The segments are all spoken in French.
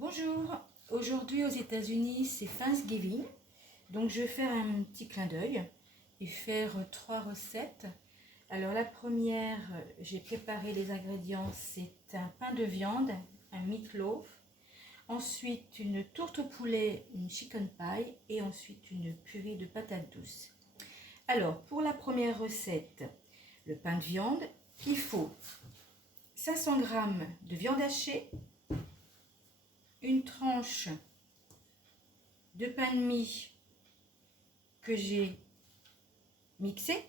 Bonjour, aujourd'hui aux États-Unis c'est Thanksgiving, donc je vais faire un petit clin d'œil et faire 3 recettes. Alors la première, j'ai préparé les ingrédients, c'est un pain de viande, un meatloaf, ensuite une tourte au poulet, une chicken pie et ensuite une purée de patates douces. Alors pour la première recette, le pain de viande, il faut 500 g de viande hachée, une tranche de pain de mie que j'ai mixé,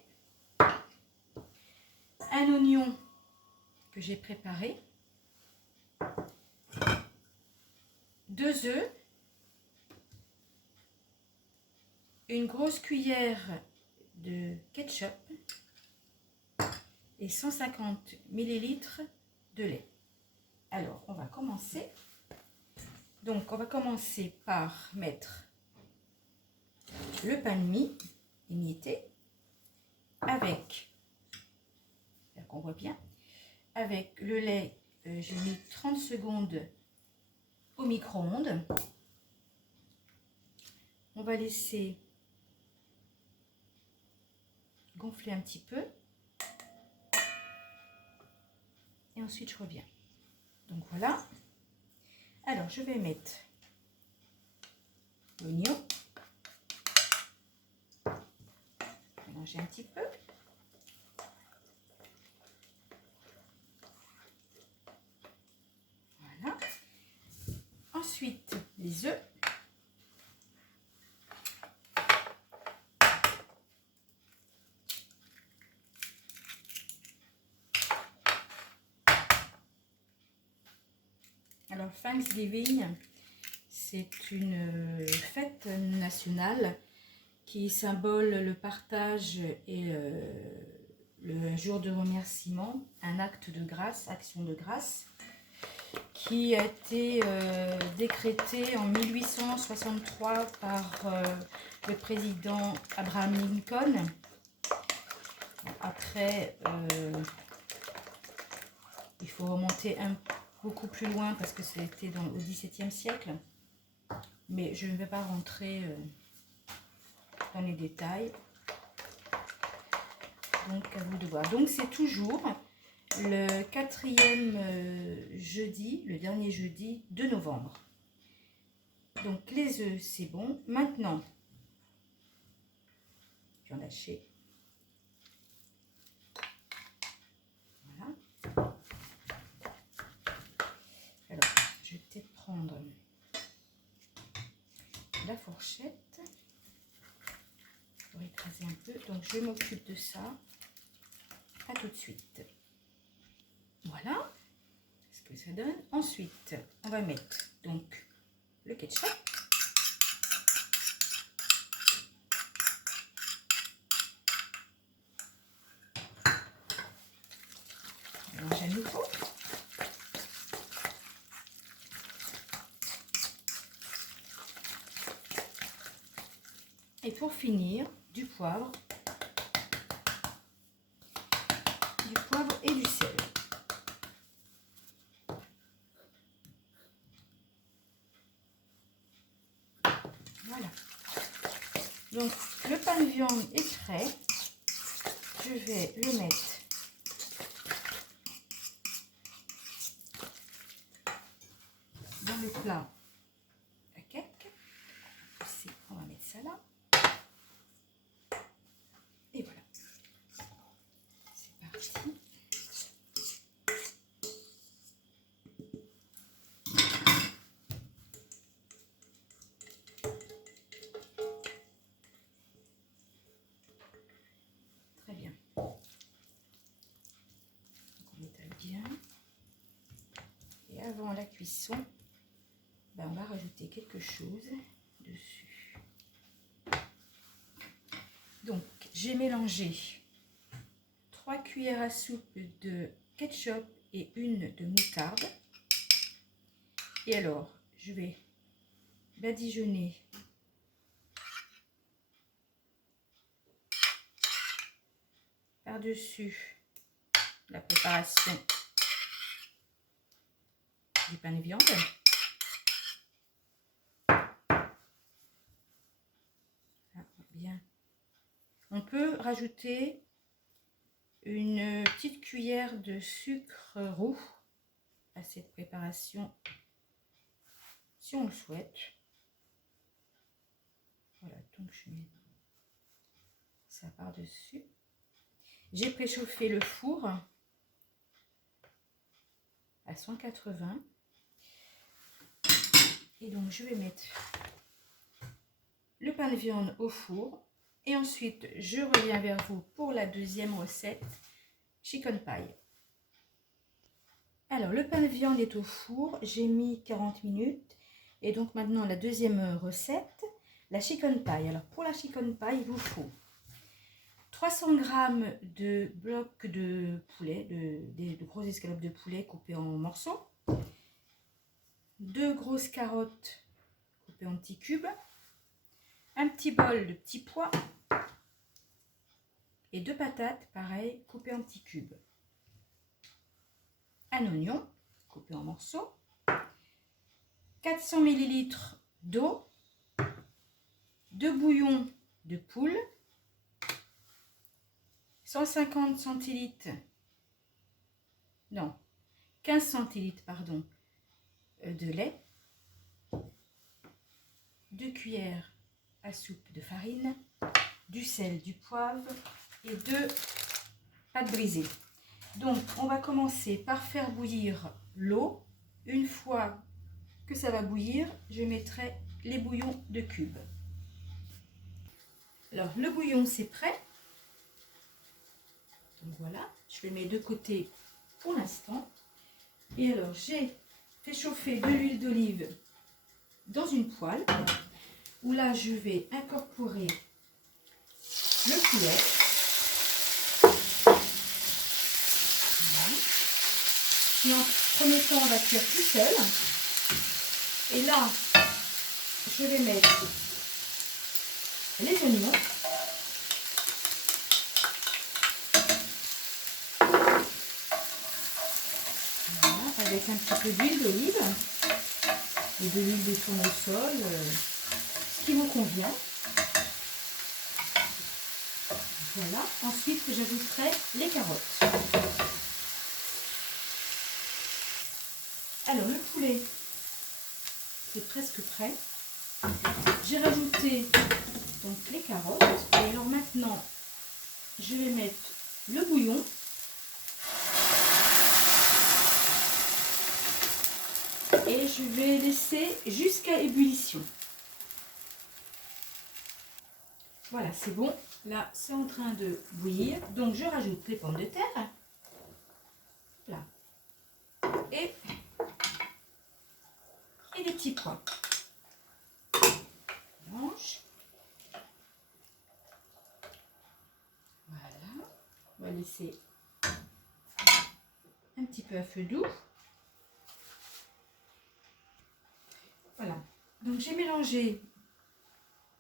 un oignon que j'ai préparé, 2 œufs, une grosse cuillère de ketchup et 150 ml de lait. Alors on va commencer. Donc on va commencer par mettre le pain de mie émietté avec, là qu'on voit bien, avec le lait. J'ai mis 30 secondes au micro-ondes. On va laisser gonfler un petit peu et ensuite je reviens. Donc voilà. Alors je vais mettre l'oignon, mélanger un petit peu. Voilà. Ensuite les œufs. Alors Thanksgiving, c'est une fête nationale qui symbole le partage et le jour de remerciement, un acte de grâce, action de grâce, qui a été décrété en 1863 par le président Abraham Lincoln. Après, il faut remonter beaucoup plus loin parce que c'était au XVIIe siècle, mais je ne vais pas rentrer dans les détails. Donc à vous de voir. Donc c'est toujours le 4e jeudi, le dernier jeudi de novembre. Donc les œufs c'est bon. Maintenant, viande hachée. Voilà. Alors je vais peut-être prendre la fourchette pour écraser un peu. Donc je m'occupe de ça. À tout de suite. Voilà ce que ça donne. Ensuite, on va mettre donc le ketchup. On mélange à nouveau. Et pour finir, du poivre et du sel. Voilà. Donc le pain de viande est prêt. Je vais le mettre dans le plat à cake. Ici, on va mettre ça là. Et voilà. C'est parti. Très bien. Donc on étale bien. Et avant la cuisson, on va rajouter quelque chose dessus. Donc j'ai mélangé 3 cuillères à soupe de ketchup et une de moutarde. Et alors je vais badigeonner par-dessus la préparation du pain de viande. peut rajouter une petite cuillère de sucre roux à cette préparation si on le souhaite. Voilà, donc je mets ça par-dessus. J'ai préchauffé le four à 180 et donc je vais mettre le pain de viande au four et ensuite je reviens vers vous pour la deuxième recette chicken pie. Alors le pain de viande est au four, j'ai mis 40 minutes et donc maintenant la deuxième recette, la chicken pie. Alors pour la chicken pie, il vous faut 300 g de blocs de poulet, de grosses escalopes de poulet coupées en morceaux, 2 grosses carottes coupées en petits cubes, un petit bol de petits pois et 2 patates, pareil, coupées en petits cubes, un oignon coupé en morceaux, 400 ml d'eau, 2 bouillons de poule, 150 centilitres, non, 15 centilitres, pardon, de lait, 2 cuillères à soupe de farine, du sel, du poivre et 2 pâtes brisées. Donc, on va commencer par faire bouillir l'eau. Une fois que ça va bouillir, je mettrai les bouillons de cubes. Alors, le bouillon, c'est prêt. Donc voilà, je le mets de côté pour l'instant. Et alors, j'ai fait chauffer de l'huile d'olive dans une poêle où là, je vais incorporer le poulet. Voilà. Qui en premier temps va cuire tout seul. Et là, je vais mettre les oignons. Voilà, avec un petit peu d'huile d'olive et de l'huile de tournesol, ce qui vous convient. Voilà, ensuite j'ajouterai les carottes. Alors le poulet, c'est presque prêt. J'ai rajouté donc les carottes. Et alors maintenant, je vais mettre le bouillon. Et je vais laisser jusqu'à ébullition. Voilà, c'est bon. Là, c'est en train de bouillir. Donc, je rajoute les pommes de terre. Là. Et des petits pois. Blanche. Voilà. On va laisser un petit peu à feu doux. Voilà. Donc, j'ai mélangé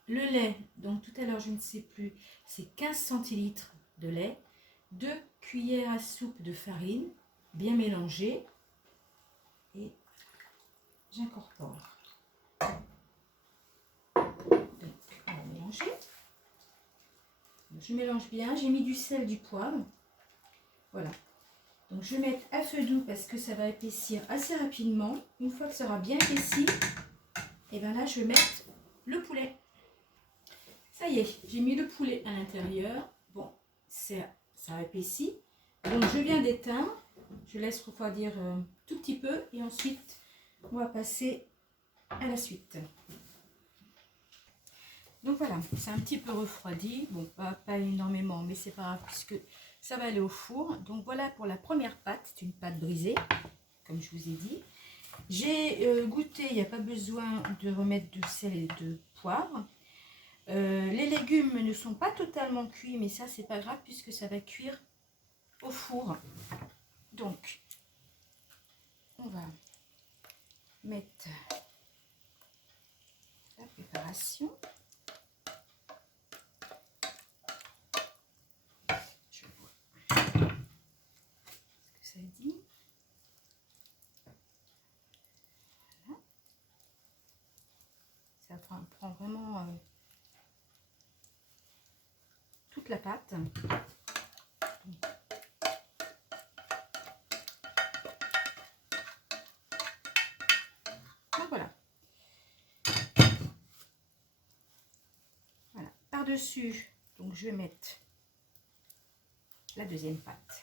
le lait. Donc, tout à l'heure, je ne sais plus, c'est 15 centilitres de lait. 2 cuillères à soupe de farine, bien mélangée. Et j'incorpore. Donc, on va mélanger. Je mélange bien. J'ai mis du sel, du poivre. Voilà. Donc, je vais mettre à feu doux parce que ça va épaissir assez rapidement. Une fois que ça aura bien épaissi, et bien là, je vais mettre le poulet. Ça y est, j'ai mis le poulet à l'intérieur. Bon, ça a épaissi. Donc, je viens d'éteindre. Je laisse refroidir un tout petit peu et ensuite, on va passer à la suite. Donc voilà, c'est un petit peu refroidi. Bon, pas énormément, mais c'est pas grave puisque ça va aller au four. Donc voilà pour la première pâte. C'est une pâte brisée, comme je vous ai dit. J'ai goûté, il n'y a pas besoin de remettre de sel et de poivre. Les légumes ne sont pas totalement cuits, mais ça, c'est pas grave puisque ça va cuire au four. Donc, on va mettre la préparation. Je vois ce que ça dit. Voilà. Ça prend vraiment toute toute la pâte. Donc voilà. Voilà. Par-dessus, donc je vais mettre la deuxième pâte.